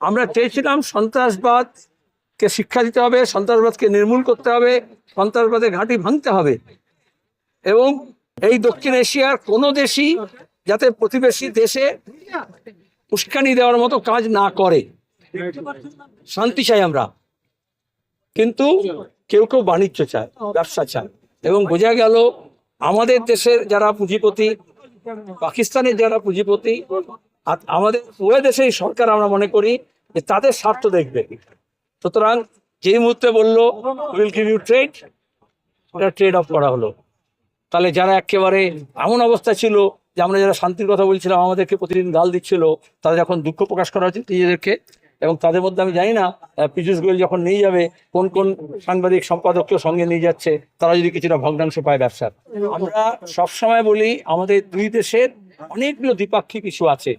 আমরা চেয়েছিলাম সন্ত্রাসবাদকে শিক্ষা দিতে হবে, সন্ত্রাসবাদকে নির্মূল করতে হবে, সন্ত্রাসবাদের ঘাঁটি ভাঙতে হবে। এবং এই দক্ষিণ এশিয়ার কোনো দেশই যাতে প্রতিবেশী দেশে উস্কানি দেওয়ার মতো কাজ না করে। শান্তি চাই আমরা। কিন্তু কেউ কেউ বাণিজ্য চায়, ব্যবসা চায়। এবং বোঝা গেল আমাদের দেশের যারা পুঁজিপতি, পাকিস্তানের যারা পুঁজিপতি আর আমাদের উভয় দেশেই সরকার আমরা মনে করি যে তাদের স্বার্থ দেখবে। সুতরাং যেই মুহূর্তে বলল উইল গিভ ইউ ট্রেড এটা ট্রেড অফ করা হলো। তাহলে যারা একেবারে এমন অবস্থা ছিল যে আমরা যারা শান্তির কথা বলছিলাম, আমাদেরকে প্রতিদিন গাল দিচ্ছিল, তাদের এখন দুঃখ প্রকাশ করা উচিত নিজেদেরকে। এবং তাদের মধ্যে আমি জানি না পীযূষ গোয়েল যখন নিয়ে যাবে, কোন কোন সাংবাদিক সম্পাদককে সঙ্গে নিয়ে যাচ্ছে, তারা যদি কিছুটা ভগ্নাংশ পায় ব্যবসার। আমরা সবসময় বলি, আমাদের দুই দেশের অনেকগুলো দ্বিপাক্ষিক ইস্যু আছে।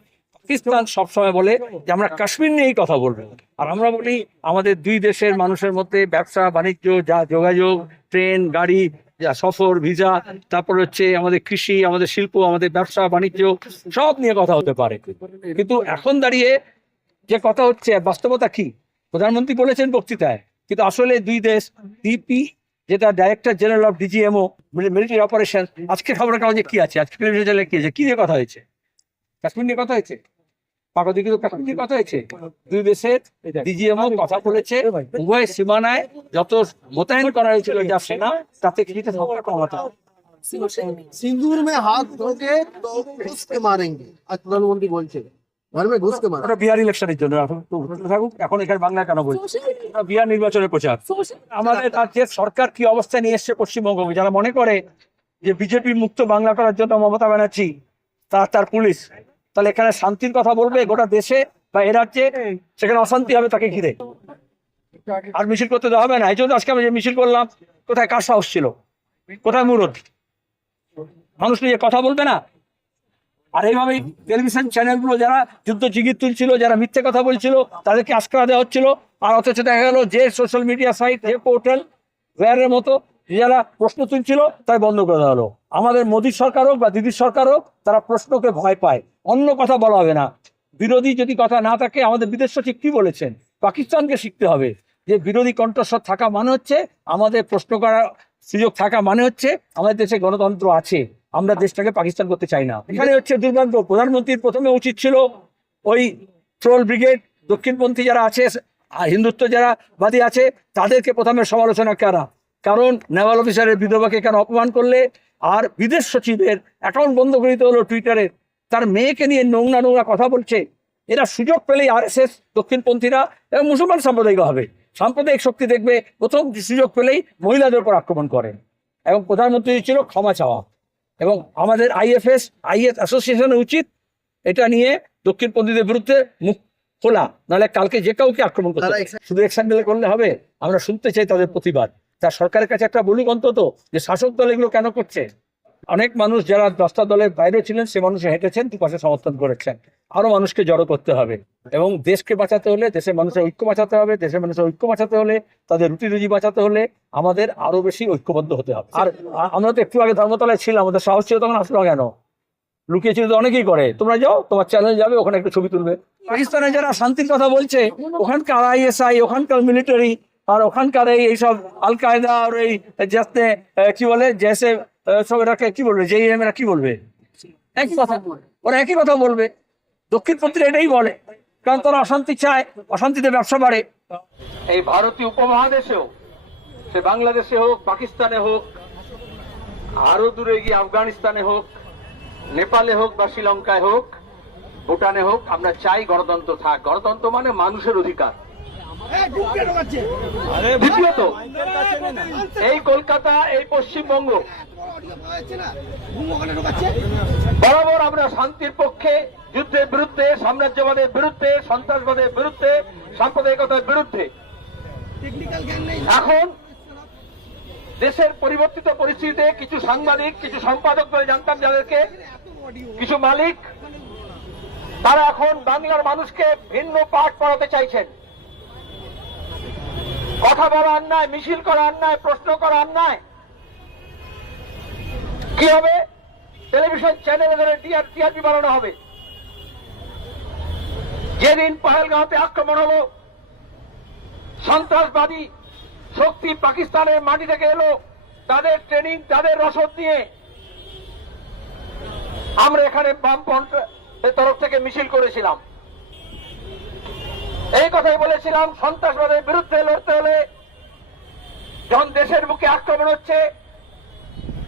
পাকিস্তান সবসময় বলে যে আমরা কাশ্মীর নিয়েই কথা বলব। আর আমরা বলি আমাদের দুই দেশের মানুষের মধ্যে ব্যবসা বাণিজ্য যা যোগাযোগ ট্রেন গাড়ি যা সফর ভিসা তারপর হচ্ছে আমাদের কৃষি আমাদের শিল্প আমাদের ব্যবসা বাণিজ্য সব নিয়ে কথা হতে পারে। কিন্তু এখন দাঁড়িয়ে যে কথা হচ্ছে বাস্তবতা কি? প্রধানমন্ত্রী বলেছেন বক্তৃতায় কিন্তু আসলে দুই দেশ ডিপি যেটা director general of DGMO military operation আজকে খবরের কাগজে কি আছে? আজকে টেলিভিশনে কি আছে? কি নিয়ে কথা হয়েছে? কাশ্মীর নিয়ে কথা হয়েছে? বিহার ইলেকশনের জন্য থাকুক এখন এখানে বাংলা কেন বলছে? বিহার নির্বাচনের প্রচার। আমাদের রাজ্যের সরকার কি অবস্থায় নিয়ে এসছে পশ্চিমবঙ্গ? যারা মনে করে যে বিজেপি মুক্ত বাংলা করার জন্য মমতা ব্যানার্জি তার তার পুলিশ। তাহলে এখানে শান্তির কথা বলবে গোটা দেশে বা এ রাজ্যে সেখানে অশান্তি হবে তাকে ঘিরে। আর মিছিল করতে দেওয়া হবে না। এই জন্য আজকে আমি যে মিছিল করলাম কোথায় কার সাহস ছিল? কোথায় মুরদ? মানুষ নিয়ে কথা বলবে না? আর এইভাবেই টেলিভিশন চ্যানেলগুলো যারা যুদ্ধ জিগির তুলছিল যারা মিথ্যে কথা বলছিল তাদেরকে আশকারা দেওয়া হচ্ছিল। আর অথচ দেখা গেল যে সোশ্যাল মিডিয়া সাইট যে পোর্টাল ওয়ারের মতো যারা প্রশ্ন তুলছিল তাই বন্ধ করে দেওয়া হলো। আমাদের মোদী সরকার হোক বা দিদির সরকার হোক তারা প্রশ্নকে ভয় পায়। অন্য কথা বলা হবে না। বিরোধী যদি কথা না থাকে, আমাদের বিদেশ সচিব কি বলেছেন? পাকিস্তানকে শিখতে হবে যে বিরোধী কণ্ঠস্বর থাকা মানে হচ্ছে, আমাদের প্রশ্ন করার সুযোগ থাকা মানে হচ্ছে, আমাদের দেশে গণতন্ত্র আছে, আমরা দেশটাকে পাকিস্তান করতে চাই না। এখানে হচ্ছে দুর্ভাগ্য প্রধানমন্ত্রীর প্রথমে উচিত ছিল ওই ট্রোল ব্রিগেড দক্ষিণপন্থী যারা আছে, হিন্দুত্ব যারা বাদী আছে, তাদেরকে প্রথমে সমালোচনা করা। কারণ নেভাল অফিসারের বিধবাকে কেন অপমান করলে? আর বিদেশ সচিবের অ্যাকাউন্ট বন্ধ করে দিতে হলো টুইটারে তার মেয়েকে নিয়ে নোংরা নোংরা কথা বলছে। এরা সুযোগ পেলেই আর এস এস দক্ষিণপন্থীরা এবং মুসলমান সাম্প্রদায়িক হবে। সাম্প্রদায়িক শক্তি দেখবে প্রথম সুযোগ পেলেই মহিলাদের উপর আক্রমণ করে। এবং প্রধানমন্ত্রী ছিল ক্ষমা চাওয়া। এবং আমাদের আইএফএস আইএস অ্যাসোসিয়েশনের উচিত এটা নিয়ে দক্ষিণপন্থীদের বিরুদ্ধে মুখ খোলা। নাহলে কালকে যে কাউকে আক্রমণ করতে শুধু একশন নিলে করলে হবে। আমরা শুনতে চাই তাদের প্রতিবাদ। তা সরকারের কাছে একটা বলুক অন্তত যে শাসক দল এগুলো কেন করছে? অনেক মানুষ যারা দশটা দলের বাইরে ছিলেন, সে মানুষ হেঁটেছেন দুপাশে সমর্থন করেছেন। আরও মানুষকে জড়ো করতে হবে। এবং দেশকে বাঁচাতে হলে, দেশের মানুষের ঐক্য বাঁচাতে হবে, দেশের মানুষের ঐক্য বাঁচাতে হলে, তাদের রুটি রুজি বাঁচাতে হলে আমাদের আরও বেশি ঐক্যবদ্ধ হতে হবে। আর আমরা তো একটু আগে ধর্মতলায় ছিলাম, আমাদের সাহস ছিল তখন আসলো কেন? লুকিয়ে ছিল তো অনেকেই করে। তোমরা যাও, তোমার চ্যানেল যাবে, ওখানে একটু ছবি তুলবে। পাকিস্তানে যারা শান্তির কথা বলছে, ওখানকার আইএসআই ওখানকার মিলিটারি আর ওখানকার এই এইসব আল কায়দা আর এই যাতে কি বলে, জেসে সব কি বলবে? এম এরা কি বলবে? একই কথা। ওরা একই কথা বলবে। দক্ষিণপন্থীরা এটাই বলে। কারণ তারা অশান্তি চায়, অশান্তিতে ব্যবসা বাড়ে। এই ভারতীয় উপমহাদেশেও, সে বাংলাদেশে হোক, পাকিস্তানে হোক আরও দূরে গিয়ে আফগানিস্তানে হোক, নেপালে হোক বা শ্রীলঙ্কায় হোক, ভুটানে হোক, আমরা চাই গণতন্ত্র থাক। গণতন্ত্র মানে মানুষের অধিকার। দ্বিতীয়ত, এই কলকাতা, এই পশ্চিমবঙ্গ বরাবর আমরা শান্তির পক্ষে যুদ্ধের বিরুদ্ধে সাম্রাজ্যবাদের বিরুদ্ধে সন্ত্রাসবাদের বিরুদ্ধে সাম্প্রদায়িকতার বিরুদ্ধে। এখন দেশের পরিবর্তিত পরিস্থিতিতে কিছু সাংবাদিক কিছু সম্পাদক বলে জানতাম যাদেরকে কিছু মালিক তারা এখন বাংলার মানুষকে ভিন্ন পাঠ পড়াতে চাইছেন। কথা বলা অন্যায় মিছিল করা অন্যায় প্রশ্ন করা অন্যায় কি হবে? টেলিভিশন চ্যানেলে ধরে টিআরপি বানানো হবে। যেদিন পাহেলগাঁওতে আক্রমণ হলো, সন্ত্রাসবাদী শক্তি পাকিস্তানের মাটি থেকে এলো, তাদের ট্রেনিং তাদের রসদ নিয়ে আমরা এখানে বামপন্থের তরফ থেকে মিছিল করেছিলাম। এই কথাই বলেছিলাম, সন্ত্রাসবাদের বিরুদ্ধে লড়তে হলে যখন দেশের মুখে আক্রমণ হচ্ছে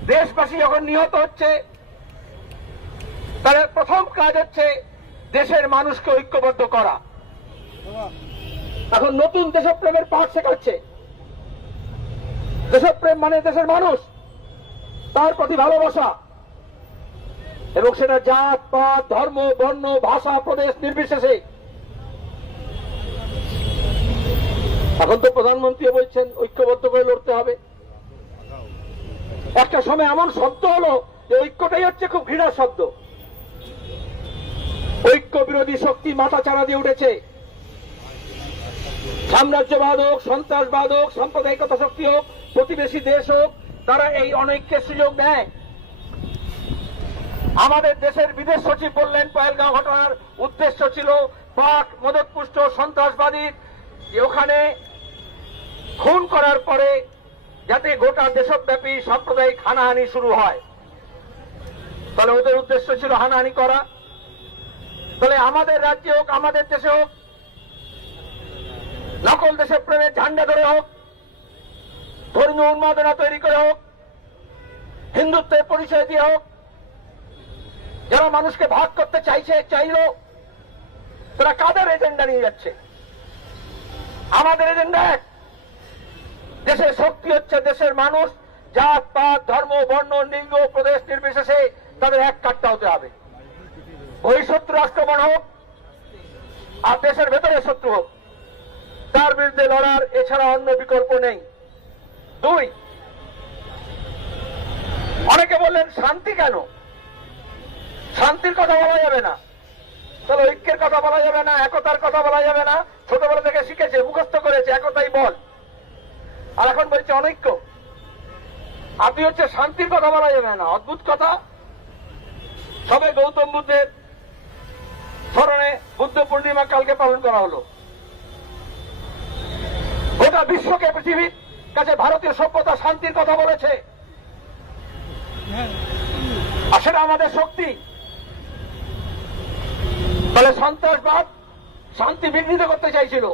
দেশবাসী যখন নিহত হচ্ছে, তাহলে প্রথম কাজ হচ্ছে দেশের মানুষকে ঐক্যবদ্ধ করা। এখন নতুন দেশপ্রেমের পাঠ শেখাচ্ছে। দেশপ্রেম মানে দেশের মানুষ, তার প্রতি ভালোবাসা। এবং সেটা জাত, পাত, ধর্ম, বর্ণ, ভাষা, প্রদেশ নির্বিশেষে। এখন তো প্রধানমন্ত্রী বলছেন, ঐক্যবদ্ধ করে লড়তে হবে। একটা সময় এমন শব্দ হলো যে ঐক্যটাই হচ্ছে খুব ঘৃণার শব্দ। ঐক্য বিরোধী শক্তি মাথা চাড়া দিয়ে উঠেছে। সাম্রাজ্যবাদ হোক, সন্ত্রাসবাদ হোক, সাম্প্রদায়িকতা শক্তি হোক, প্রতিবেশী দেশ হোক, তারা এই অনৈক্যের সুযোগ নেয় আমাদের দেশের বিদেশ সচিব বললেন পয়েলগাঁও ঘটনার উদ্দেশ্য ছিল পাক, মদতপুষ্ট, সন্ত্রাসবাদী, যে ওখানে খুন করার পরে যাতে গোটা দেশব্যাপী সাম্প্রদায়িক হানাহানি শুরু হয়। তাহলে ওদের উদ্দেশ্য ছিল হানাহানি করা। তাহলে আমাদের রাজ্যে হোক, আমাদের দেশে হোক, নকল দেশের প্রেমের ঝান্ডা ধরে হোক, ধর্মীয় উন্মাদনা তৈরি করে হোক, হিন্দুত্বের পরিচয় দিয়ে হোক, যারা মানুষকে ভাগ করতে চাইছে, চাইল, তারা কাদের এজেন্ডা নিয়ে যাচ্ছে? আমাদের এজেন্ডা এক। দেশের শক্তি হচ্ছে দেশের মানুষ, জাত, পাত, ধর্ম, বর্ণ, লিঙ্গ, প্রদেশ নির্বিশেষে তাদের এক কাট্টা হতে হবে। ওই শত্রু আক্রমণ হোক, আর দেশের ভেতরে শত্রু হোক, তার বিরুদ্ধে লড়ার এছাড়া অন্য বিকল্প নেই। দুই, অনেকে বললেন, শান্তি কেন? শান্তির কথা বলা যাবে না। তাহলে ঐক্যের কথা বলা যাবে না, একতার কথা বলা যাবে না। ছোটবেলা থেকে শিখেছে, মুখস্থ করেছে, একতাই বল। আর এখন বলছে অনৈক্য। আপনি হচ্ছে শান্তির কথা বলা যাবে না, অদ্ভুত কথা। সবে গৌতম বুদ্ধের স্মরণে বুদ্ধ পূর্ণিমা কালকে পালন করা হলো। গোটা বিশ্বকে পৃথিবীর কাছে ভারতীয় সভ্যতা শান্তির কথা বলেছে। আর সেটা আমাদের শক্তি। তাহলে সন্ত্রাসবাদ শান্তি বিঘ্নিত করতে চাইছিল।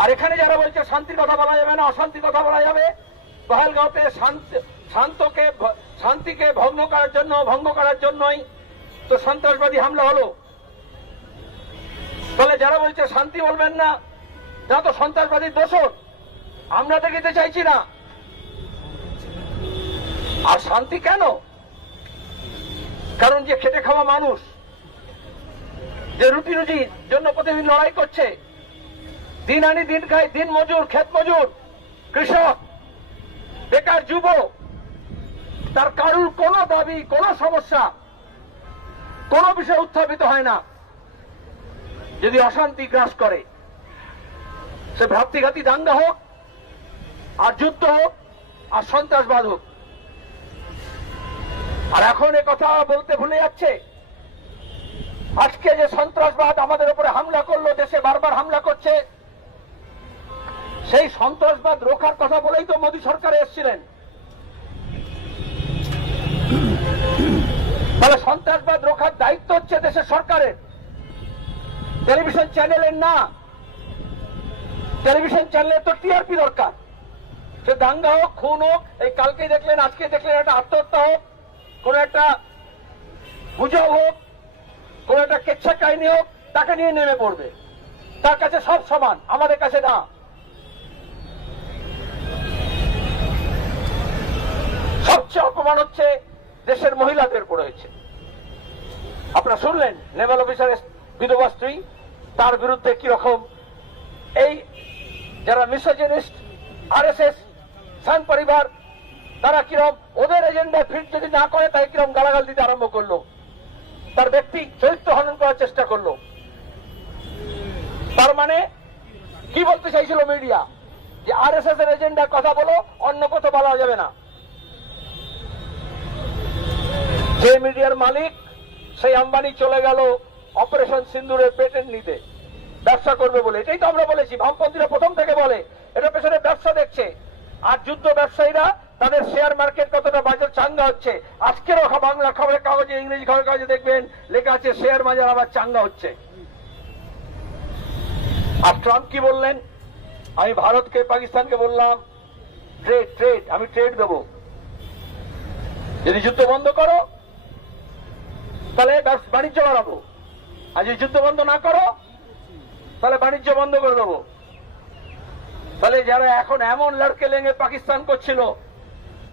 আর এখানে যারা বলছে, শান্তির কথা বলা যাবে না, অশান্তির কথা বলা যাবে, পহেলগাঁওতে শান্তি, শান্তকে শান্তিকে ভঙ্গ করার জন্য, ভঙ্গ করার জন্যই তো সন্ত্রাসবাদী হামলা হলো। তাহলে যারা বলছে, শান্তি বলবেন না যা তো সন্ত্রাসবাদীর দোষর আমরা দেখিতে চাইছি না। আর শান্তি কেন? কারণ যে খেটে খাওয়া মানুষ, যে রুটি রুজির জন্য প্রতিদিন লড়াই করছে দিন আনি দিন খায় দিন মজুর, ক্ষেত মজুর। কৃষক, বেকার যুবক তার কারুর কোনো দাবি, কোনো সমস্যা, কোনো বিষয় উত্থাপিত হয় না। যদি অশান্তি গ্রাস করে, সে ভ্রাতৃঘাতী দাঙ্গা হোক, আর যুদ্ধ হোক, আর সন্ত্রাসবাদ হোক। আর এখন এ কথা বলতে ভুলে যাচ্ছে। আজকে যে সন্ত্রাসবাদ আমাদের উপরে হামলা করল, দেশে বারবার হামলা করছে সেই সন্ত্রাসবাদ রোখার কথা বলেই তো মোদী সরকার এসেছিলেন। তাহলে সন্ত্রাসবাদ রোখার দায়িত্ব হচ্ছে দেশের সরকারের। টেলিভিশন চ্যানেলের না। টেলিভিশন চ্যানেলের তো টিআরপি দরকার। সে দাঙ্গা হোক, খুন হোক, এই কালকে দেখলেন আজকে দেখলেন একটা আত্মহত্যা হোক, কোন একটা গুজব হোক, কোন একটা কেচ্ছা কাহিনী হোক, তাকে নিয়ে নেমে পড়বে। তার কাছে সব সমান, আমাদের কাছে না। সবচেয়ে অপমান হচ্ছে দেশের মহিলাদের উপর হয়েছে। আপনারা শুনলেন, নেভাল অফিসারের বিধবা স্ত্রী, তার বিরুদ্ধে কি রকম এই যারা মিসোজেনিস্ট আর এস এস সান পরিবার, তারা কিরম ওদের এজেন্ডায় ফিট যদি না করে, তাই কিরম গালাগাল দিতে আরম্ভ করল। তার ব্যক্তি চরিত্র হনন করার চেষ্টা করল। তার মানে কি বলতে চাইছিল মিডিয়া যে আর এস এস এর এজেন্ডার কথা বলো, অন্য কথা বলা যাবে না। যে মিডিয়ার মালিক, সেই আম্বানি চলে গেল অপারেশন সিন্দুরের পেটেন্ট নিতে। ব্যবসা করবে বলে। এটাই তো আমরা বলেছি, বামপন্থীরা প্রথম থেকে বলে। এটা পেছনে ব্যবসা দেখছে। আর যুদ্ধ ব্যবসায়ীরা, তাদের শেয়ার মার্কেট কতটা বাজার চাঙ্গা হচ্ছে। আজকেরও বাংলা খবরের কাগজে, ইংরেজি খবরের কাগজে দেখবেন, লেখা আছে শেয়ার বাজার আবার চাঙ্গা হচ্ছে। আর ট্রাম্প কি বললেন? আমি ভারতকে, পাকিস্তানকে বললাম ট্রেড ট্রেড আমি ট্রেড দেবো। যদি যুদ্ধ বন্ধ করো তাহলে বাণিজ্য বাড়াবো। আর যদি যুদ্ধ বন্ধ না করো, তাহলে বাণিজ্য বন্ধ করে দেবো। তাহলে যারা এখন এমন লড়কে লেঙ্গে পাকিস্তান করছিল